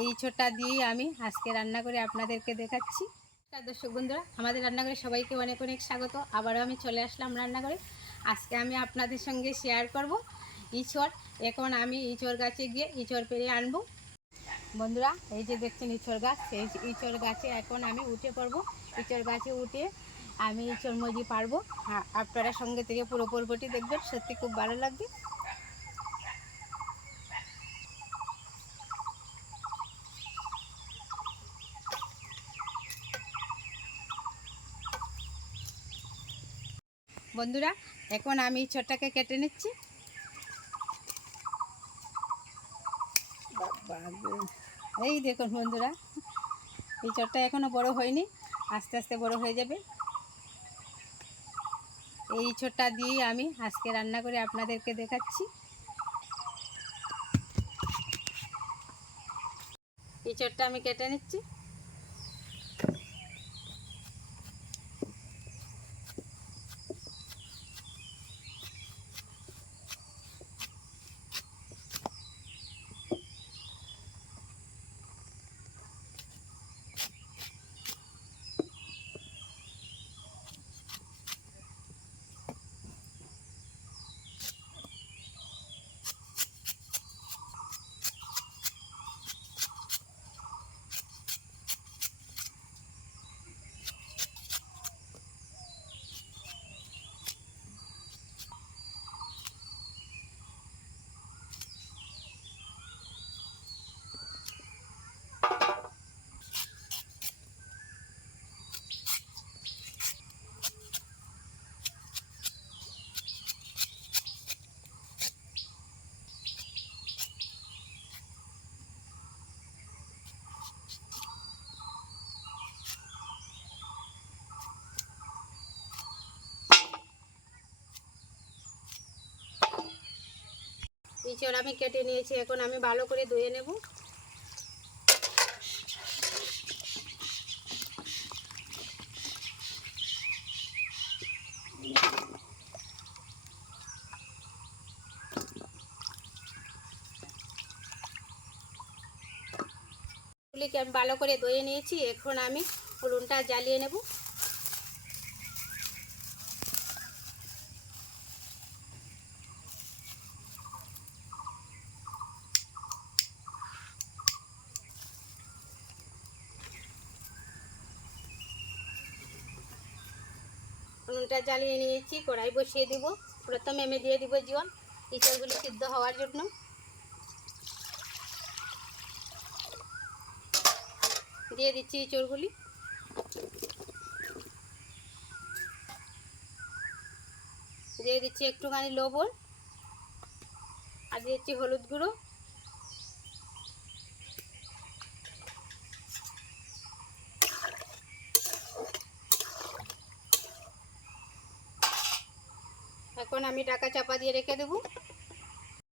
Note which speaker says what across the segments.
Speaker 1: এই ছোটটা দিয়েই আমি আজকে রান্না করে আপনাদেরকে দেখাচ্ছি। নমস্কার দর্শক বন্ধুরা, আমাদের রান্নাঘরে সবাইকে অনেক অনেক স্বাগত। আবারও আমি চলে আসলাম রান্নাঘরে। আজকে আমি আপনাদের সঙ্গে শেয়ার করব ইঁচড়। এখন আমি ইঁচড় গাছে গিয়ে ইঁচড় পেরে আনব। বন্ধুরা, এই যে দেখছেন ইঁচড় গাছ সেই ইঁচড় গাছে এখন আমি উঠে পড়ব। ইঁচড় গাছে উঠে আমি ইঁচড় মজি পারব হ্যাঁ আপনারা সঙ্গে থেকে পুরো পর্বটি দেখবেন, সত্যি খুব ভালো লাগবে। বন্ধুরা এখন আমি ছোটটাকে কেটে নিচ্ছি। এই দেখুন বন্ধুরা এই চটটা এখনও বড় হয়নি আস্তে আস্তে বড় হয়ে যাবে। এই ছোটটা দিয়েই আমি আজকে রান্না করে আপনাদেরকে দেখাচ্ছি। এই চটটা আমি কেটে নিচ্ছি। ইঁচড় আমি কেটে নিয়েছি, এখন আমি ভালো করে ধুয়ে নেব। আমি ভালো করে ধুয়ে নিয়েছি, এখন আমি উলুনটা জ্বালিয়ে নেব। উনুনটা জ্বালিয়ে নিয়েছি, কড়াই বসিয়ে দিব। প্রথমে আমি দিয়ে দিব জল ইঁচড়গুলি সিদ্ধ হওয়ার জন্য। দিয়ে দিচ্ছি ইঁচড়গুলি দিয়ে দিচ্ছি একটুখানি লবণ, আর দিয়ে দিচ্ছি হলুদ গুঁড়ো। এখন আমি টাকা চাপা দিয়ে রেখে দেবো।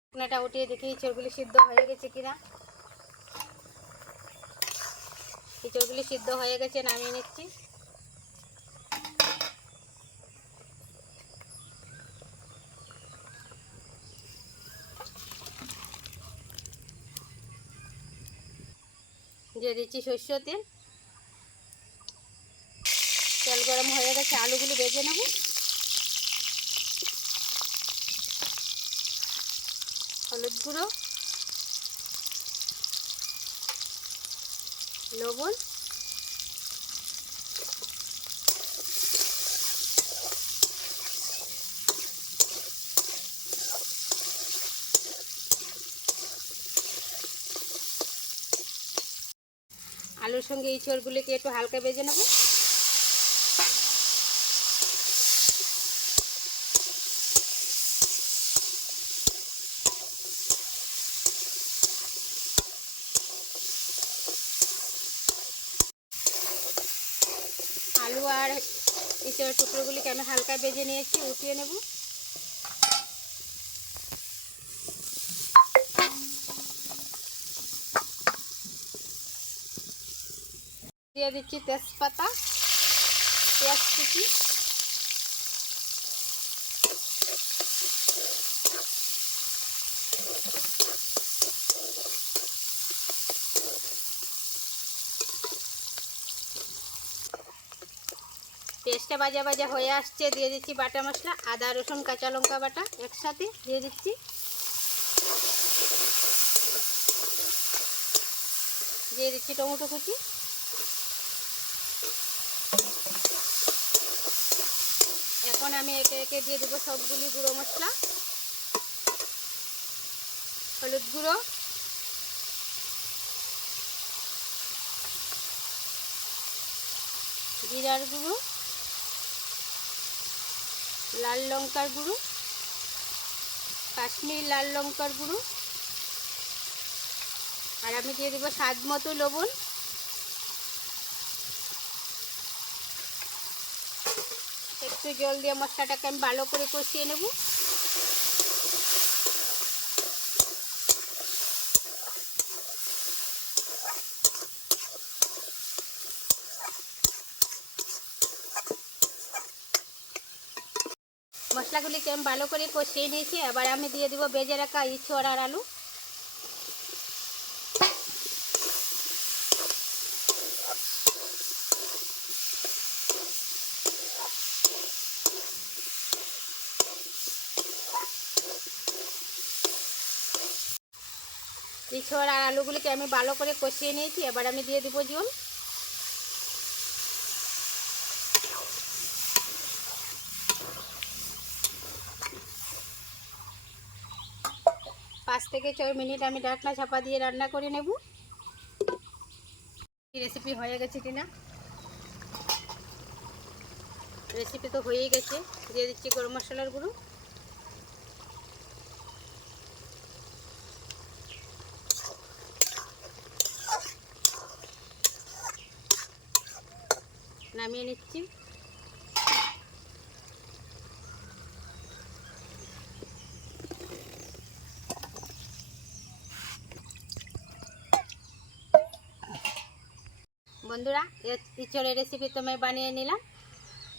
Speaker 1: ঢাকনাটা উঠিয়ে দেখি ইঁচড়গুলি সিদ্ধ হয়ে গেছে কিনা। ইঁচড়গুলি সিদ্ধ হয়ে গেছে, নামিয়ে নিচ্ছি। দিয়ে দিচ্ছি সর্ষ তেল। তেল গরম হয়ে গেছে, আলুগুলি বেজে নেব। হলুদ গুঁড়ো লবণ আলুর সঙ্গে এই চোরগুলিকে একটু হালকা বেজে নেব আলু আর ইঁচড় টুকরোগুলিকে আমি হালকা বেজে নিয়েছি উঠিয়ে নেব। দিয়ে দিচ্ছি তেজপাতা পেঁয়াজ কুচি। পেঁয়াজটা ভাজা ভাজা হয়ে আসছে, দিয়ে দিচ্ছি বাটা মশলা, আদা, রসুন, কাঁচা লঙ্কা বাটা একসাথে দিয়ে দিচ্ছি। দিয়ে দিচ্ছি টমেটো কুচি। এখন আমি একে একে দিয়ে দেবো সবগুলি গুঁড়ো মশলা। হলুদ গুঁড়ো। জিরার গুঁড়ো। লাল লঙ্কার গুঁড়ো, কাশ্মীর লাল লঙ্কার গুঁড়ো, আর আমি দিয়ে দেবো স্বাদ মতো লবণ। একটু জল দিয়ে মশলাটাকে আমি ভালো করে কষিয়ে নেব। মশলাগুলিকে আমি ভালো করে কষিয়ে নিয়েছি। এবার আমি দিয়ে দেবো বেজে রাখা ইঁচড় আর আলু। ইঁচড় আর আলুগুলিকে আমি ভালো করে কষিয়ে নিয়েছি। এবার আমি দিয়ে দিব জল পাঁচ থেকে ছয় মিনিট আমি ঢাকনা চাপা দিয়ে রান্না করে নেব। রেসিপি হয়ে গেছে কিনা? রেসিপি তো হয়েই গেছে। দিয়ে দিচ্ছি গরম মশলার গুঁড়ো। নামিয়ে নিচ্ছি। বন্ধুরা ইচড়ের রেসিপি তোমায় বানিয়ে নিলাম।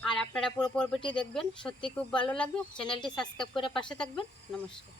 Speaker 1: আর আপনারা পুরো পর্বটি দেখবেন। সত্যি খুব ভালো লাগবে। চ্যানেলটি সাবস্ক্রাইব করে পাশে থাকবেন। নমস্কার।